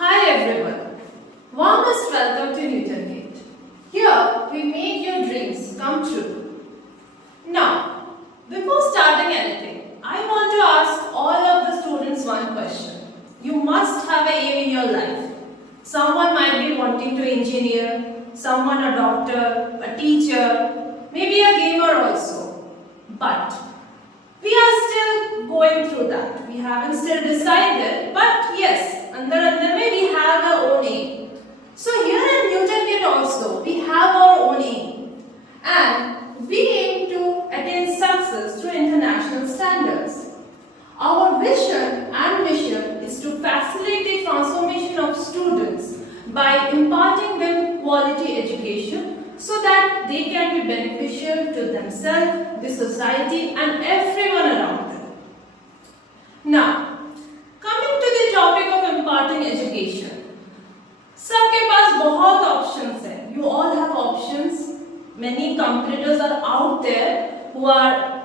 Hi everyone, warmest welcome to Newton Gate. Here we make your dreams come true. Now, before starting anything, I want to ask all of the students one question. You must have an aim in your life. Someone might be wanting to engineer, someone a doctor, a teacher, maybe a gamer also. But we are still going through that. We haven't still decided, but yes, under we have our own aim. So here at Newton Gate also, we have our own aim. And we aim to attain success through international standards. Our vision and mission is to facilitate the transformation of students by imparting them quality education so that they can be beneficial to themselves, the society and everyone around them. Now, coming to the topic of imparting education. सबके पास बहुत options हैं. You all have options. Many competitors are out there who are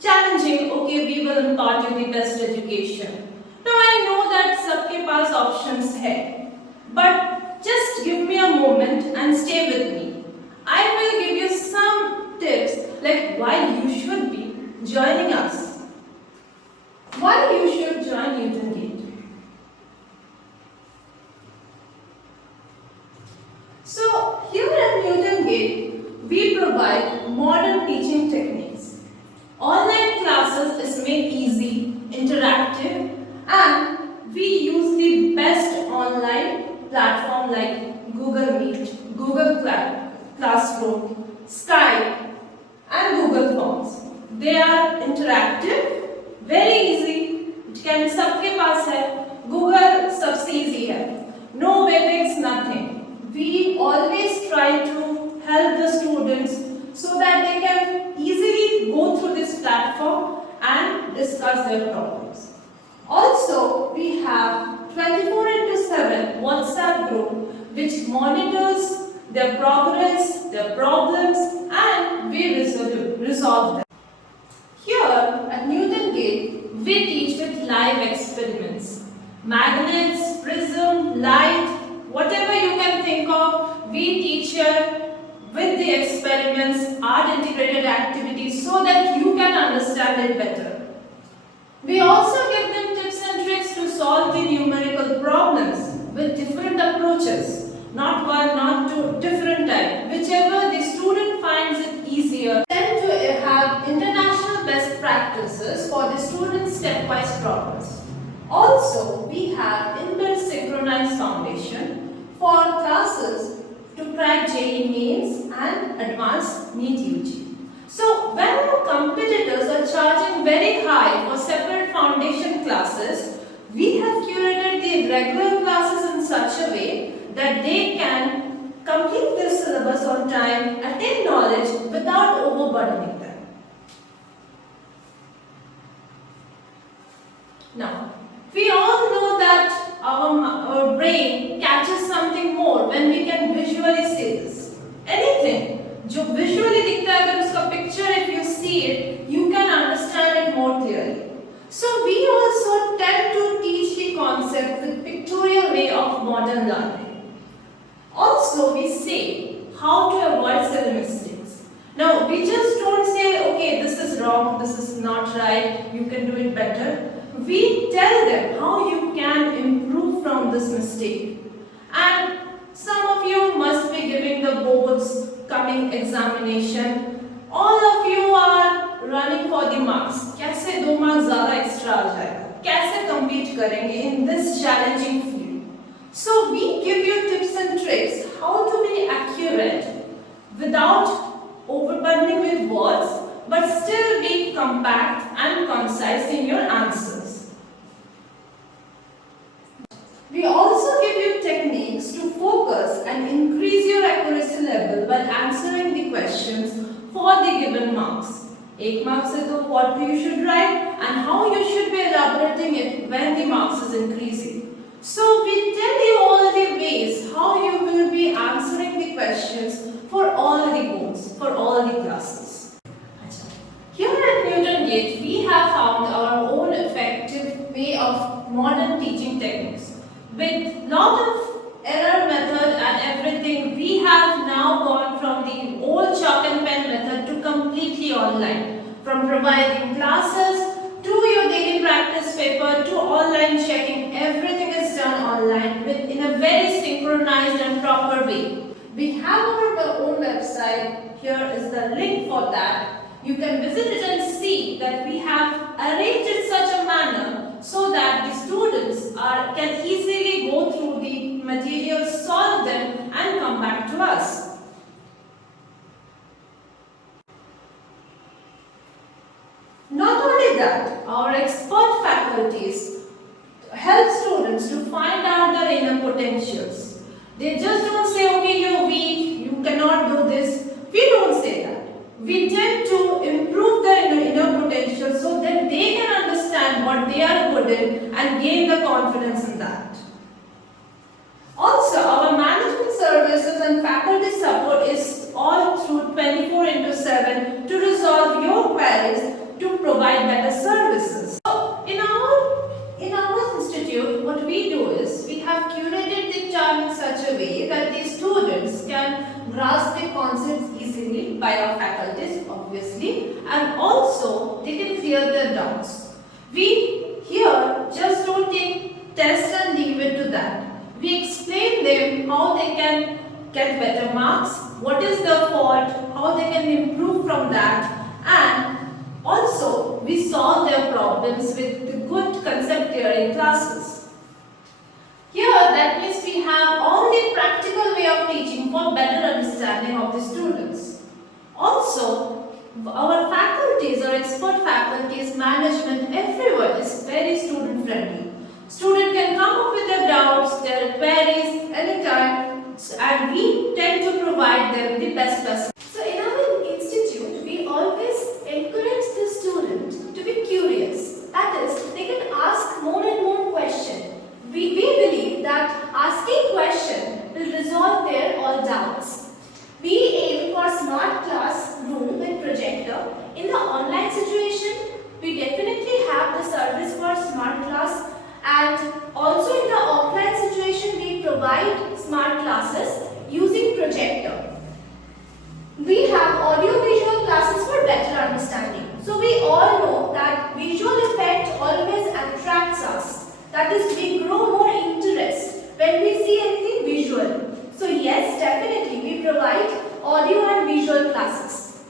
challenging, okay, we will impart you the best education. Now I know that सबके पास options है. But just give me a moment and stay with me. I will give you some tips like why you should be joining us. Why you should join Newton Gate. So here at Newton Gate, we provide modern teaching techniques. Online classes is made easy, interactive, and we use the best online platform like Google Meet, Google Classroom, Skype and Google Forms. They are interactive, very easy. It can be सबके पास है. Google सबसे easy है. No wettings, nothing. We always try to help the students so that they can easily go through this platform and discuss their problems. Also, we have 24/7 WhatsApp group which monitors their progress, their problems, and we resolve them. Here at Newton Gate, we teach with live experiments. Magnets, prism, light, whatever you can think of, we teach here with the experiments, art integrated activities so that you can understand it better. We also give them tips and tricks to solve the numerical problems with different approaches. Not one, not two, different type. Whichever the student finds it easier. Tend to have international best practices for the students' stepwise progress. Also, we have inbuilt synchronized foundation for classes to crack JEE Mains and advanced NEET UG. So, when our competitors are charging very high for separate foundation classes, we have curated the regular classes in such a way that they can complete their syllabus on time, attain knowledge without overburdening them. Now, we all know that our brain catches something more when we can visually see this. Anything जो visually दिखता है अगर उसका picture if you see it, you can understand it more clearly. So we also tend to teach the concept with pictorial way of modern learning. Also, we say how to avoid silly mistakes. Now, we just don't say, okay, this is wrong, this is not right, you can do it better. We tell them how you can improve from this mistake. And some of you must be giving the boards coming examination. All of you are running for the marks. कैसे 2 marks ज़्यादा extra आ जाएगा? कैसे compete करेंगे in this challenging field? So we give you tips and tricks how to be accurate without overburdening with words, but still be compact and concise in your answers. We also give you techniques to focus and increase your accuracy level while answering the questions for the given marks. 1 mark से तो what you should write and how you should be elaborating it when the marks is increasing. So we tell you all the ways how you will be answering the questions for all the boards, for all the classes. Here at Newton Gate, we have found our own effective way of modern teaching techniques. With lot of error method and everything, we have now gone from the old chalk and pen method to completely online. From providing classes to your daily practice paper to online checking, everything is done online in a very synchronized and proper way. We have our own website. Here is the link for that. You can visit it and see that we have arranged it such a manner so that the students can easily go through the materials, solve them and come back to us. Not only that, our expert faculties help students to find out their inner potentials. They just don't say, okay, you're weak, you cannot do this. We don't say that. We tend to improve their inner potential so that they can understand what they are good in and gain the confidence in that. Also, our management services and faculty support is all through 24/7 to resolve your queries to provide better services. So, in our institute, what we do is we have curated the charm in such a way that the students can grasp the concepts easily by our faculties, obviously, and also they can clear their doubts. We here just don't take tests and leave it to that. We explain them how they can get better marks, what is their fault, how they can improve from that, and also we solve their problems with the good concept theory classes. Here, that means we have all the practical way of teaching for better understanding of the students. Also, our faculties, our expert faculties, management, everyone is very student friendly. Student can come up with their doubts, their queries anytime, and we tend to provide them the best facilities. So in our institute, we always encourage the student to be curious. That is, they can ask more and more questions. We believe that asking questions will resolve their all doubts. We aim for smart classroom with projector. In the online situation, we definitely have the service for smart class, and also in the offline situation, we provide smart classes using projector. We have audio-visual classes for better understanding. So we all know that visual effect always attracts us. That is, we grow more interest when we see anything visual. So yes, definitely we provide audio and visual classes.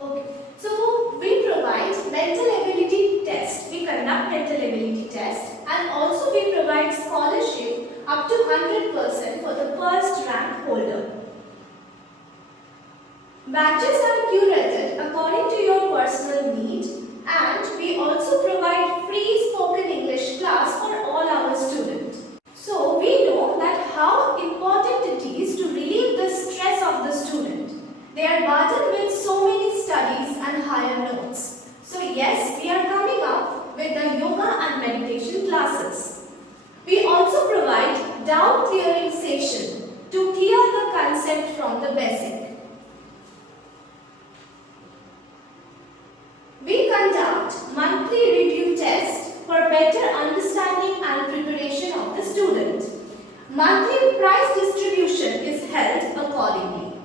Okay, so we provide mental ability test. We conduct mental ability test, and also we provide scholarship up to 100% for the first rank holder. Batches are curated according to your personal need, and we also provide free spoken English class for all our students. So we know that how important it is to relieve the stress of the student. They are burdened with so many studies and higher notes. So yes, we are coming up with the yoga and meditation classes. We also provide doubt clearing session to clear the concept from the basic. We conduct monthly review tests for better understanding and preparation of the student. Monthly prize distribution is held accordingly.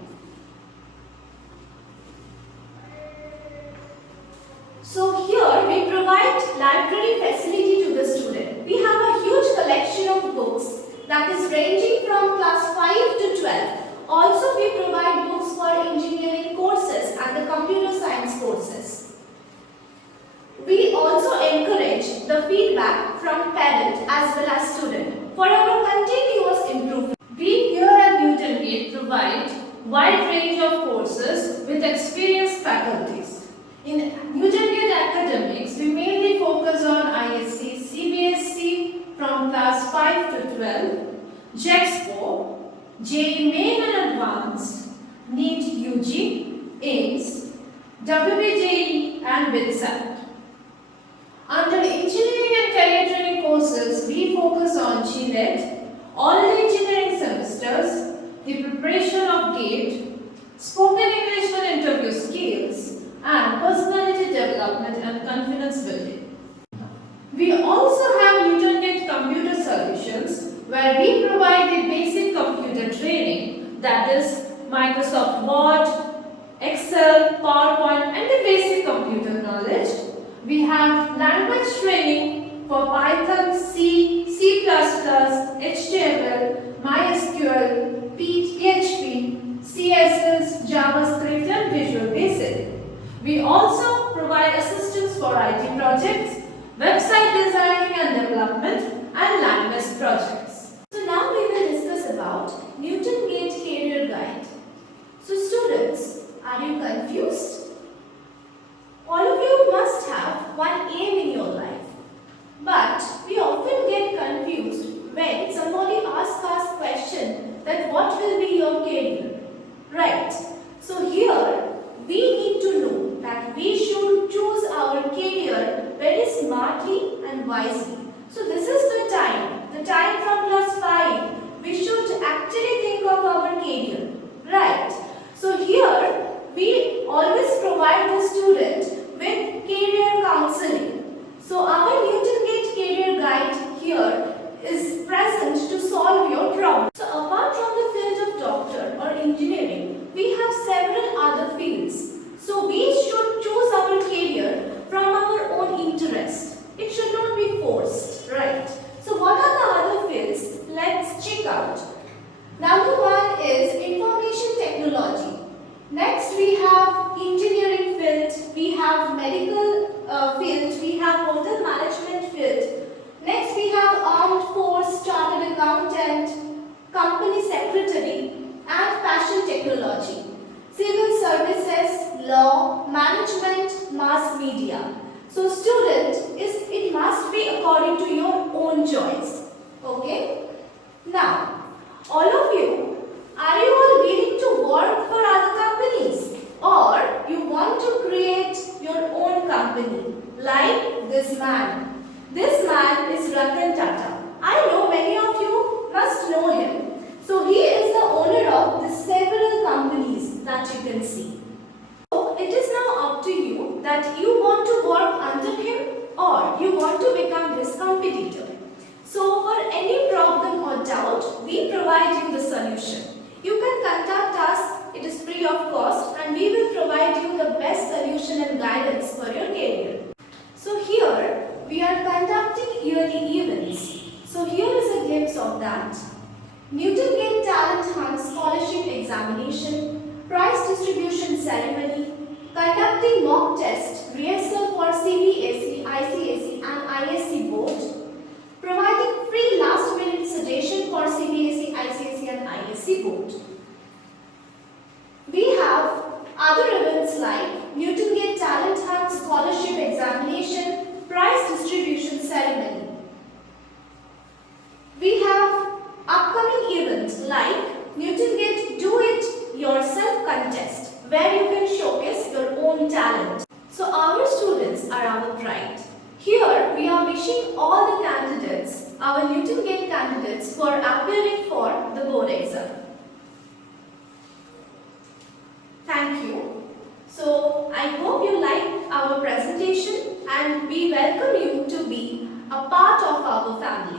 So here we provide library facility to the student. We have a huge collection of books that is ranging from class 5 to 12. Also we provide books for engineering courses and the computer science courses. We also encourage the feedback from parent as well as student for our continuous improvement. We here at Newton Gate provide wide range of courses with experienced faculties. In Newton Gate Academics, we mainly focus on ISC, CBSC from class 5 to 12, JEXPO, JEE Main and Advanced, NEET UG, AIMS, WBJE and BITSAT. Under engineering and career training courses, we focus on GNET, all engineering semesters, the preparation of GATE, spoken English for interview skills, and personality development and confidence building. We also have Newton Gate Computer Solutions that is Microsoft Word, Excel, PowerPoint and the basic computer knowledge. We have language training for Python, C, C++, HTML, MySQL, PHP, CSS, JavaScript and Visual Basic. We also provide assistance for IT projects, website designing and development and language projects. So now we will discuss about Newton Gate Career Guide. So students, are you confused? All of you must have one aim in your life. But we often get confused when somebody asks us question that what will be your career? Right. So here we need to know that we should choose our career very smartly and wisely. So this is the time from class 5, we should actually think of our career. Right. So here we always provide the student with career counseling. So our Newton Gate Career Guide here is present to solve your problem. So apart from the field of doctor or engineering, we have several other fields. So we should choose our career from our own interest. It should not be forced, right? So what are the other fields? Let's check out. Number 1 is information technology. Next we have engineering field, we have medical field, we have hotel management field. Next we have armed force, chartered accountant, company secretary and fashion technology. Civil services, law, management, mass media. So student, it must be according to your own choice. Okay? Now, all of you, are you all willing to work for other companies? Or you want to create your own company? Like this man. This man is Ratan Tata. I know many of you must know him. So he is the owner of the several companies that you can see. So it is now up to you that you want to work under him or you want to become his competitor. So for any problem or doubt, we provide you the solution. You can contact us, it is free of cost and we will provide you the best solution and guidance for your career. So here we are conducting yearly events. So here is a glimpse of that. Newton Gate Talent Hunt Scholarship Examination, Prize Distribution Ceremony, conducting mock test, rehearsal for CBSE, ICSE and ISC board, providing free last minute suggestion for CBSE, ICSE and ISC board. We have other events like Newton Gate Talent Hunt Scholarship Examination, Prize Distribution Ceremony. We have upcoming events like Newton Gate Do It Yourself contest where you can showcase your own talent. So our students are our pride. Here we are wishing all the candidates, our Newton Gate candidates who are appearing for the board exam. Thank you. So I hope you liked our presentation and we welcome you to be a part of our family.